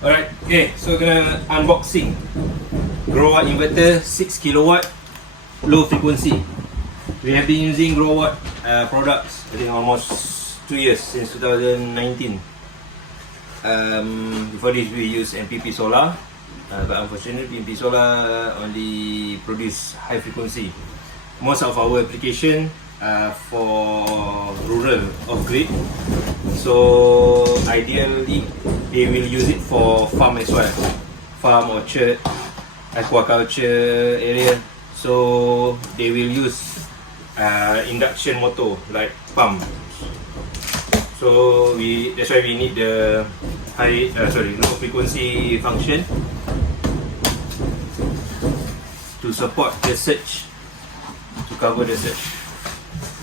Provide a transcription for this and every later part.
Alright, okay, so gonna unboxing Growatt inverter 6 kilowatt low frequency. We have been using Growatt products I think almost 2 years, since 2019. Before this we use MPP solar, but unfortunately MPP solar only produce high frequency. Most of our application for rural off-grid, so ideally they will use it for farm as well, farm, orchard, aquaculture area. So they will use induction motor like pump. So that's why we need the low frequency function to support the surge, to cover the surge.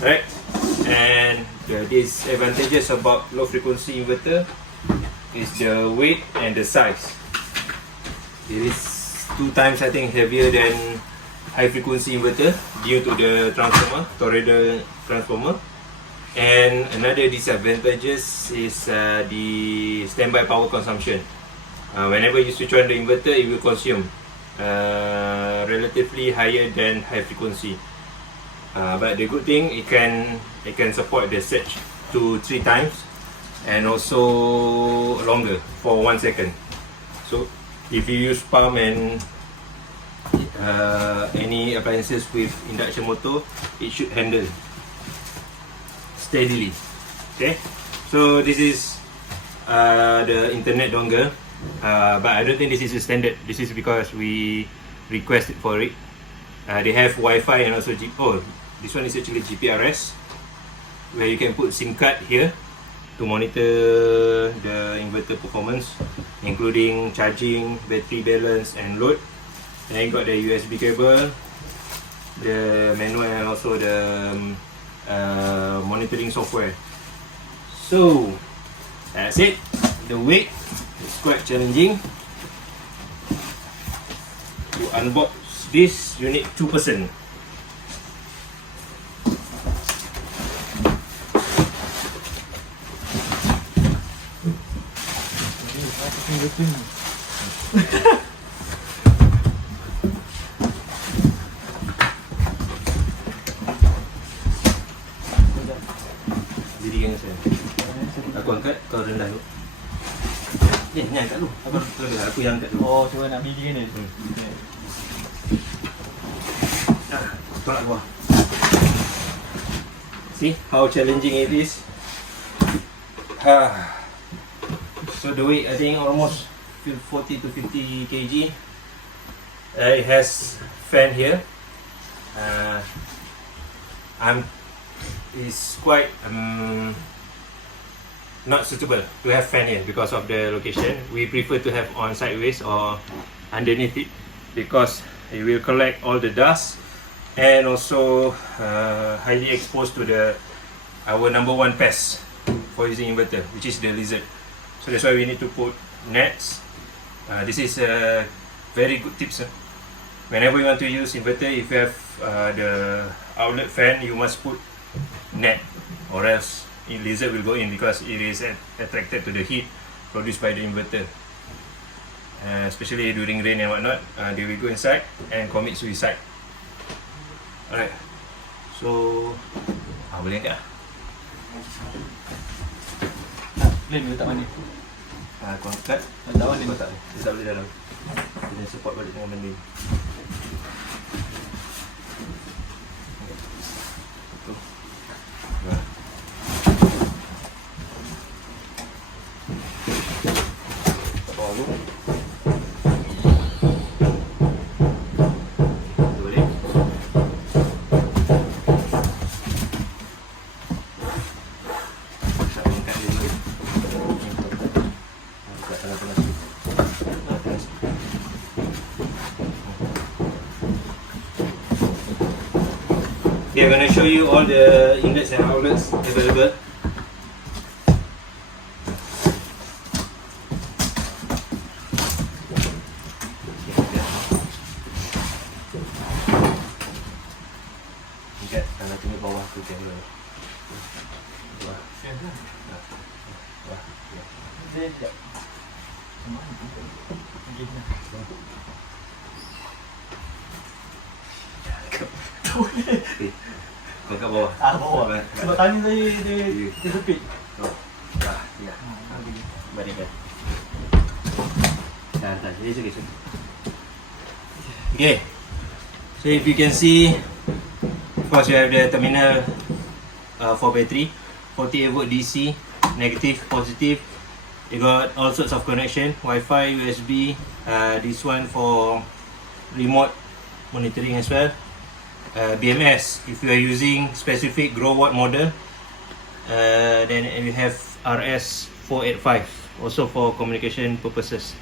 Right? And the disadvantages about low frequency inverter is the weight and the size. It is 2 times I think heavier than high frequency inverter due to the transformer, toroidal transformer. And another disadvantages is the standby power consumption. Whenever you switch on the inverter, it will consume relatively higher than high frequency. But the good thing, it can support the surge to 3 times and also longer for 1 second. So if you use pump and any appliances with induction motor, it should handle steadily. Okay, so this is the internet dongle, but I don't think this is a standard. This is because we requested for it. They have Wi-Fi and also this one is actually GPRS, where you can put SIM card here to monitor the inverter performance, including charging, battery balance and load. And you got the USB cable, the manual and also the monitoring software. So that's it. The weight is quite challenging. To unbox this, you need 2 person. Diri dengan saya. Aku angkat, kau rendah dulu. Ni angkat dulu. Apa? Aku yang angkat dulu. Oh, cuba nak bili ni. Tolak bawah. See how challenging it is. So the weight I think almost 40 to 50 kg. It has fan here. It's quite not suitable to have fan here because of the location. We prefer to have on sideways or underneath it because it will collect all the dust and also highly exposed to our number one pest for using inverter, which is the lizard. So that's why we need to put nets. This is a very good tips. Whenever you want to use inverter, if you have the outlet fan, you must put net, or else lizard will go in because it is attracted to the heat produced by the inverter. Especially during rain and whatnot, they will go inside and commit suicide. Alright, so boleh angkat lah. Lem letak mana? Kau angkat, letak mana? Kau tak boleh dalam. Dia support balik dengan benda ni. Okay, I'm going to show you all the inlets and outlets available. Okay, kalau tengok bawah tu kamera. Bawah. Bawah. Kau kat bawah. Bawah. Sebab tadi dia sempit. Ya. Balikkan. Dah, jadi sekejap. Okay. So if you can see, of course you have the terminal for battery, 48 volt DC, negative, positive. You got all sorts of connection, Wi-Fi, USB. This one for remote monitoring as well. BMS if you are using specific Growatt model. Then you have RS485 also for communication purposes.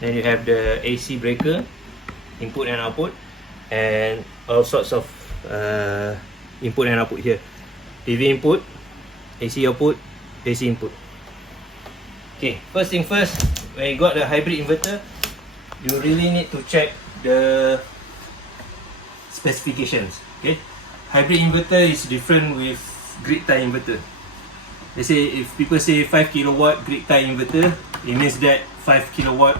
Then you have the AC breaker, input and output, and all sorts of input and output here. PV input, AC output, AC input. Okay, first thing first, when you got the hybrid inverter, you really need to check the specifications. Okay, hybrid inverter is different with grid tie inverter. They say if people say 5 kilowatt grid tie inverter, it means that 5 kilowatt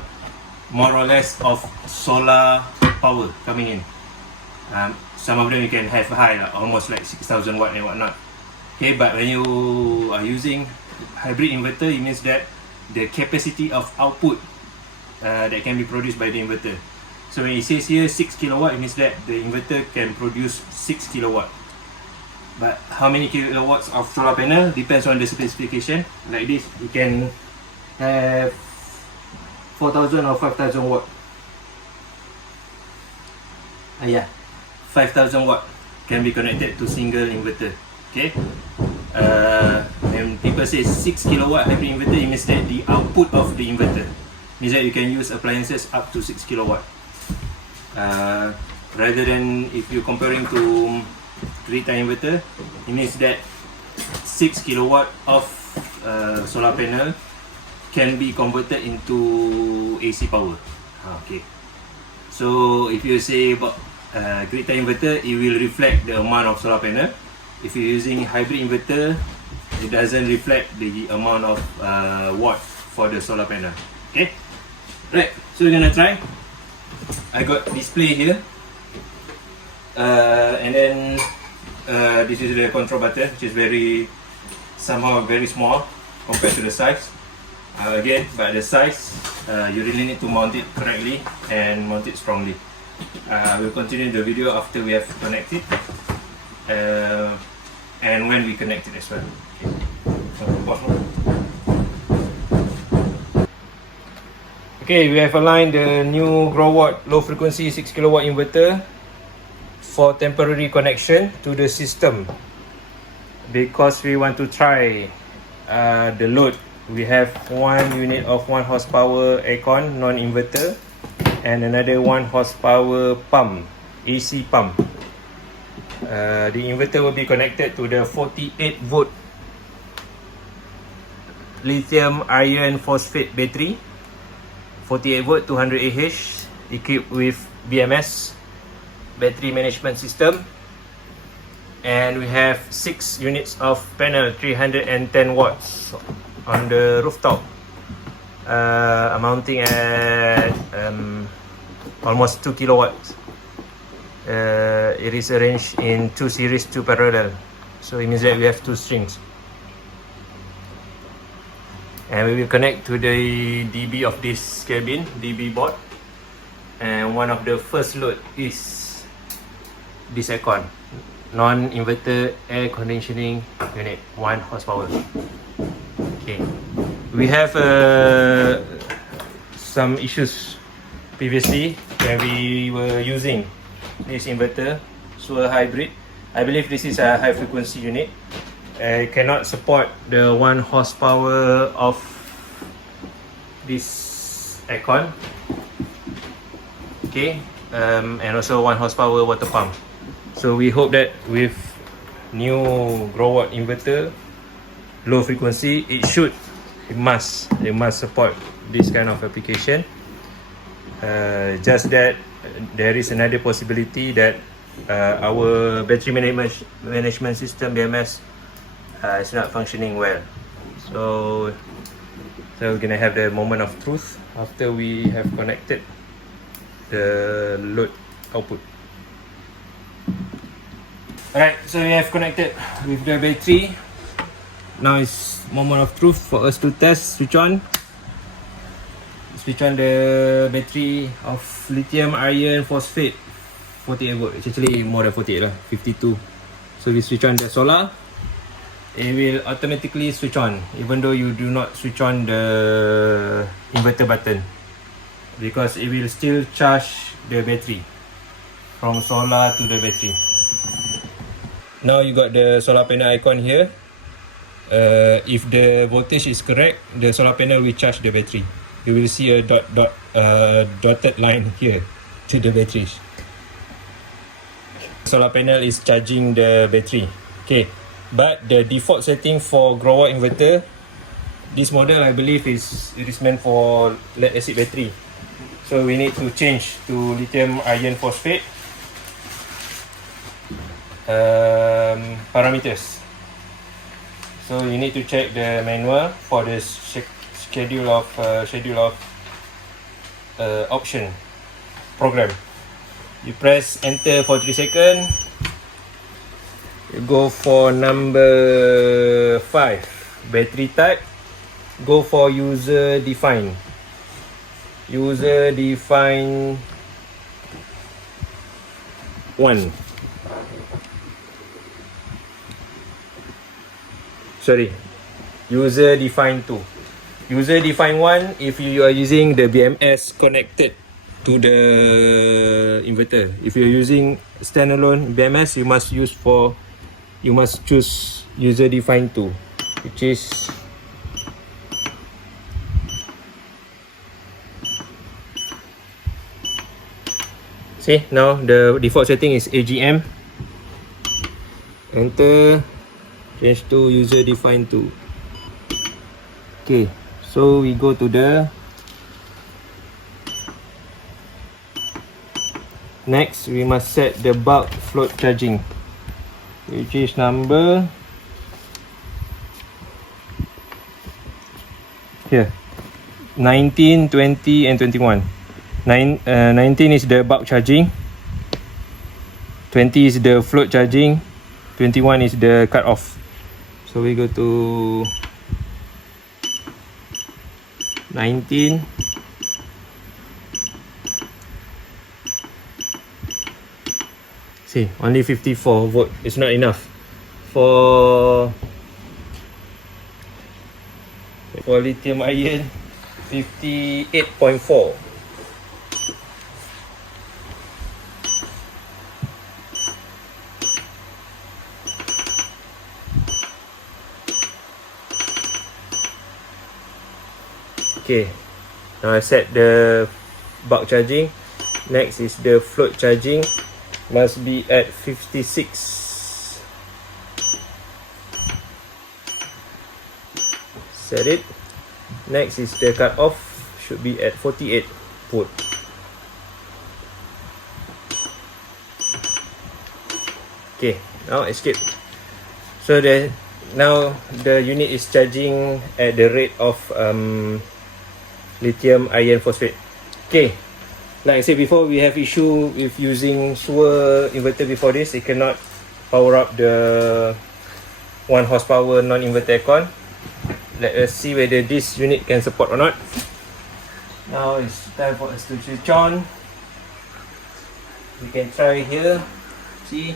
more or less of solar power coming in. Some of them you can have high, almost like 6,000 watt and whatnot. Okay, but when you are using hybrid inverter, it means that the capacity of output that can be produced by the inverter. So when it says here 6 kilowatt, it means that the inverter can produce 6 kilowatt. But how many kilowatts of solar panel depends on the specification. Like this, you can have 4,000 or 5,000 watt. Yeah, 5,000 watt can be connected to single inverter. Okay. When people say 6 kilowatt hybrid inverter, it means that the output of the inverter means that you can use appliances up to 6 kilowatt. Rather than if you're comparing to grid tie inverter, it means that 6 kilowatt of solar panel can be converted into AC power. Okay. So if you say about grid tie inverter, it will reflect the amount of solar panel. If you're using hybrid inverter, it doesn't reflect the amount of watt for the solar panel. Okay. Right. So we're gonna try. I got display here, and then this is the control button, which is somehow very small compared to the size. Again, but the size, you really need to mount it correctly and mount it strongly. We'll continue the video after we have connected, and when we connect it as well. Okay, we have aligned the new Growatt low frequency 6 kilowatt inverter for temporary connection to the system because we want to try the load. We have one unit of 1 horsepower aircon non-inverter and another 1 horsepower pump, AC pump. The inverter will be connected to the 48 volt lithium iron phosphate battery, 48 volt 200Ah, equipped with BMS battery management system, and we have 6 units of panel 310 watts on the rooftop, amounting at almost 2 kilowatts. It is arranged in 2 series, 2 parallel, so it means that we have 2 strings. And we will connect to the DB of this cabin, DB board. And one of the first load is this aircon, non-inverter air conditioning unit, 1 horsepower. Okay, we have some issues previously when we were using this inverter, so a hybrid. I believe this is a high frequency unit. Cannot support the 1 horsepower of this aircon. Okay, and also 1 horsepower water pump. So we hope that with new Growatt inverter, low frequency, it must support this kind of application. Just that there is another possibility that our battery management system BMS is not functioning well. So So we're gonna have the moment of truth after we have connected the load output. Alright, so we have connected with the battery. Now it's moment of truth for us to test. Switch on the battery of lithium iron phosphate 48 volt. It's actually more than 48 lah, 52. So we switch on the solar. It will automatically switch on even though you do not switch on the inverter button, because it will still charge the battery from solar to the battery. Now you got the solar panel icon here. If the voltage is correct, the solar panel will charge the battery. You will see a dotted line here to the battery. Solar panel is charging the battery. Okay, but the default setting for Growatt inverter, this model I believe it is meant for lead acid battery. So we need to change to lithium iron phosphate parameters. So you need to check the manual for the schedule of option program. You press enter for 3 seconds. You go for number 5, battery type. Go for user define. User define 1. Sorry, user define 2. User define 1 if you are using the BMS connected to the inverter. If you're using standalone BMS, you must choose user define 2, which is see, now the default setting is AGM. Enter, change to user define 2. Okay, so we go to the next. We must set the bulk float charging, which is number here 19, 20 and 21. 19 is the bulk charging, 20 is the float charging, 21 is the cut off. So we go to 19. See, only 54 volt is not enough for lithium iron 58.4. Okay, now I set the bulk charging. Next is the float charging, must be at 56. Set it. Next is the cut off, should be at 48 volt. Okay, now escape. So now the unit is charging at the rate of lithium iron phosphate. Okay, like I said before, we have issue with using sewer inverter before this. It cannot power up the 1 horsepower non-inverter aircon. Let us see whether this unit can support or not. Now it's time for us to switch on. We can try here. See.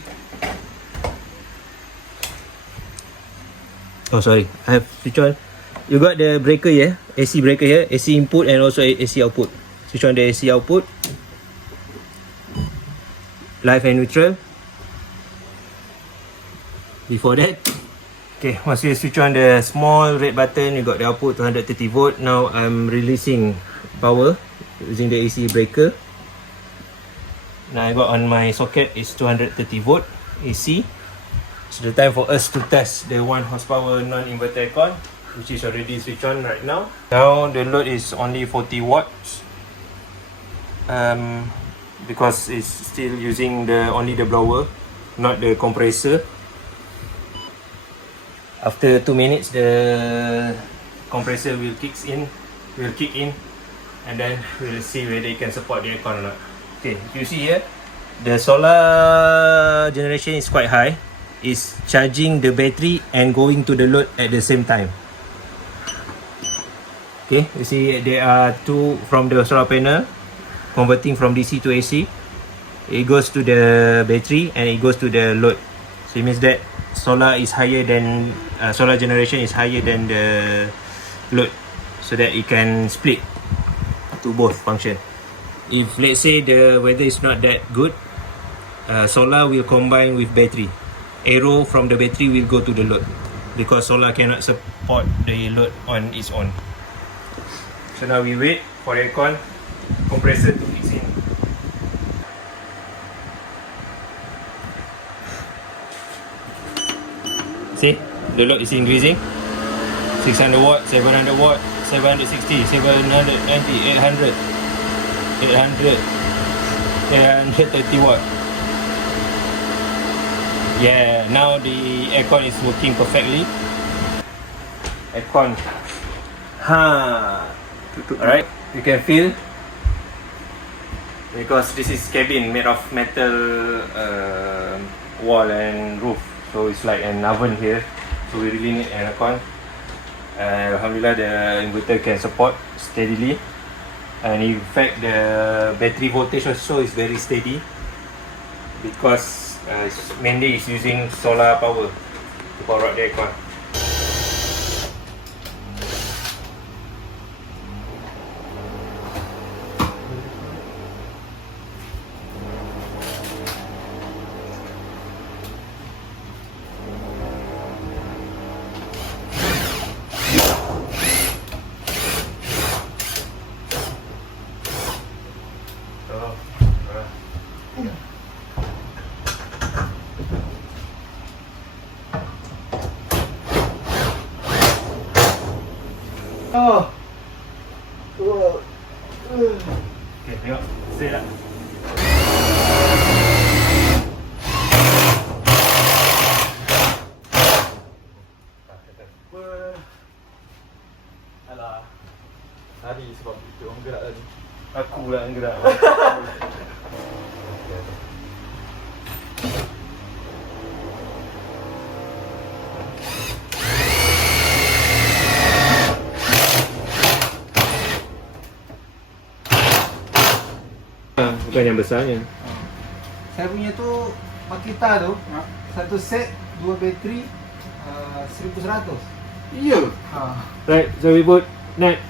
Oh sorry, I have switch on. You got the breaker here, AC breaker here, AC input and also AC output. Switch on the AC output. Live and neutral. Before that, okay, once you switch on the small red button, you got the output 230 volt. Now I'm releasing power using the AC breaker. Now I got on my socket is 230 volt AC. It's the time for us to test the 1 horsepower non-inverter aircon, which is already switched on right now. Now the load is only 40 watts because it's still using only the blower, not the compressor. After 2 minutes, the compressor will kick in, and then we'll see whether it can support the aircon or not. Okay, if you see here, the solar generation is quite high. It's charging the battery and going to the load at the same time. Okay, you see there are two from the solar panel converting from DC to AC. It goes to the battery and it goes to the load. So it means that solar generation is higher than the load, so that it can split to both function. If let's say the weather is not that good, solar will combine with battery. Arrow from the battery will go to the load because solar cannot support the load on its own. So now we wait for the aircon compressor to fix in. See, the load is increasing. 600 watt, 700 watt, 760, 790, 800, 830 watt. Yeah, now the aircon is working perfectly. Aircon. Alright, you can feel, because this is cabin made of metal wall and roof. So it's like an oven here. So we really need an aircon. Alhamdulillah, the inverter can support steadily, and in fact the battery voltage also is very steady because mainly it's using solar power to power up the aircon. Okay, tengok. Straight tak? Alah. Tadi sebab itu orang gerak tadi. Aku lah yang gerak. Bukan yang besarnya. Saya punya tu Makita tu, satu set, dua bateri, 1100. Yeah. Right, so we put net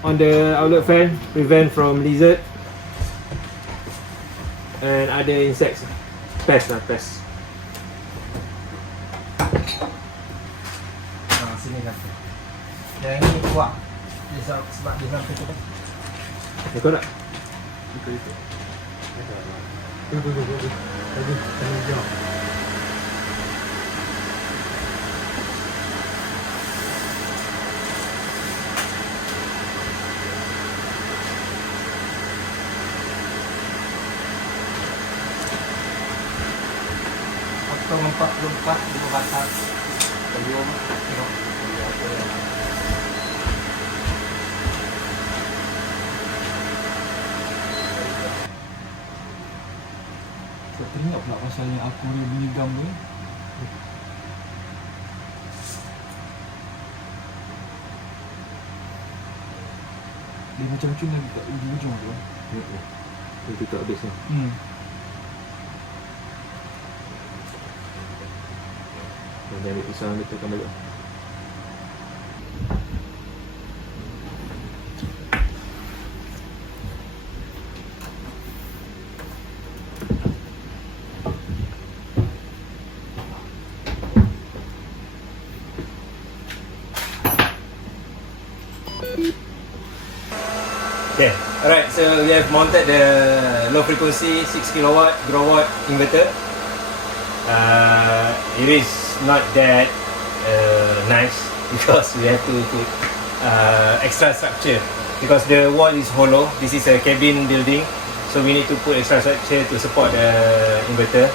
on the outlet fan, prevent from lizard and other insects. Pest. Sini kata. Yang ini kuat. Sebab dia sampai tu kan. Kau nak? Itu. Tunggu. Jom. Atau 44 batang. Belum. Tengok. Saya teringat pula pasal yang aku ni bunyi gam tu. Dia macam lagi kat ujung tu. Dia tutup habis ni. Dia ambil pisau, dia tekan balik. Okay, alright, so we have mounted the low frequency 6 kilowatt Growatt inverter. It is not that nice because we have to put extra structure because the wall is hollow. This is a cabin building, so we need to put extra structure to support the inverter.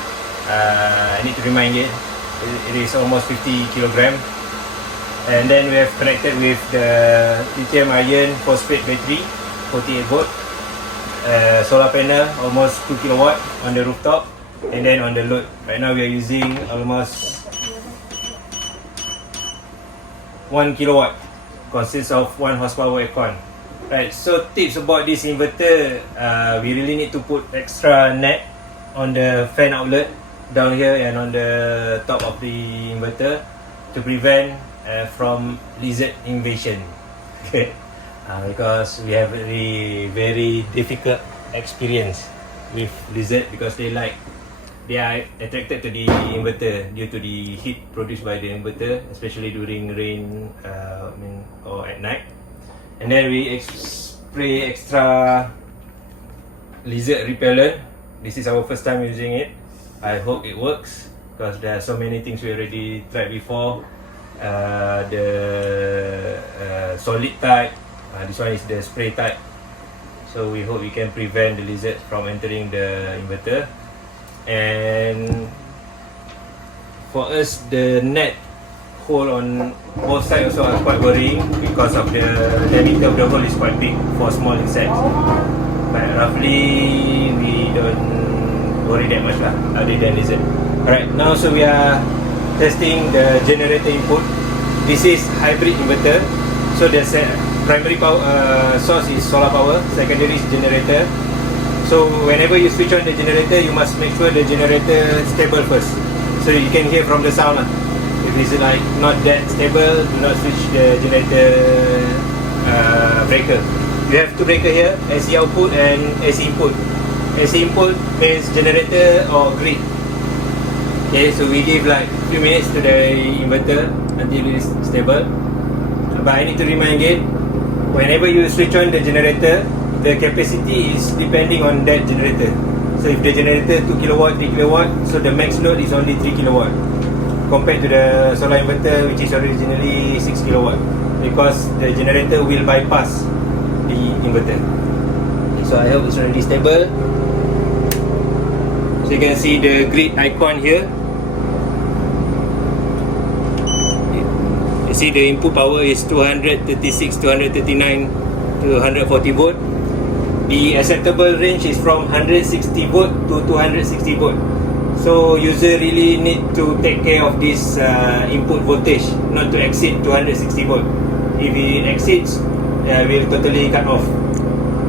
I need to remind it is almost 50 kilogram. And then we have connected with the lithium iron phosphate battery, 48V, solar panel almost 2 kilowatt on the rooftop, and then on the load. Right now we are using almost 1 kilowatt, consists of 1 horsepower aircon. Right, so tips about this inverter, we really need to put extra net on the fan outlet down here and on the top of the inverter to prevent from lizard invasion. Okay, because we have very difficult experience with lizard because they are attracted to the inverter due to the heat produced by the inverter, especially during rain or at night. And then we spray extra lizard repellent. This is our first time using it. I hope it works because there are so many things we already tried before. The solid type, this one is the spray type. So we hope we can prevent the lizard from entering the inverter. And for us, the net hole on both sides also are quite worrying because of the diameter of the hole is quite big for small insects. But roughly we don't worry that much lah, other than lizard. Alright, now so we are testing the generator input. This is hybrid inverter. So the primary power source is solar power, secondary is generator. So whenever you switch on the generator, you must make sure the generator stable first. So you can hear from the sound lah. If it's like not that stable, do not switch the generator breaker. You have two breaker here, AC output and AC input. AC input means generator or grid. Okay, so we give like few minutes to the inverter until it is stable. But I need to remind again, whenever you switch on the generator, the capacity is depending on that generator. So if the generator 2 kilowatt, 3 kilowatt, so the max load is only 3 kilowatt compared to the solar inverter which is originally 6 kilowatt, because the generator will bypass the inverter. So I hope it's already stable. So you can see the grid icon here. You see the input power is 236, 239 to 140 volt. The acceptable range is from 160 volt to 260 volt. So user really need to take care of this input voltage, not to exceed 260 volt. If it exceeds, will totally cut off.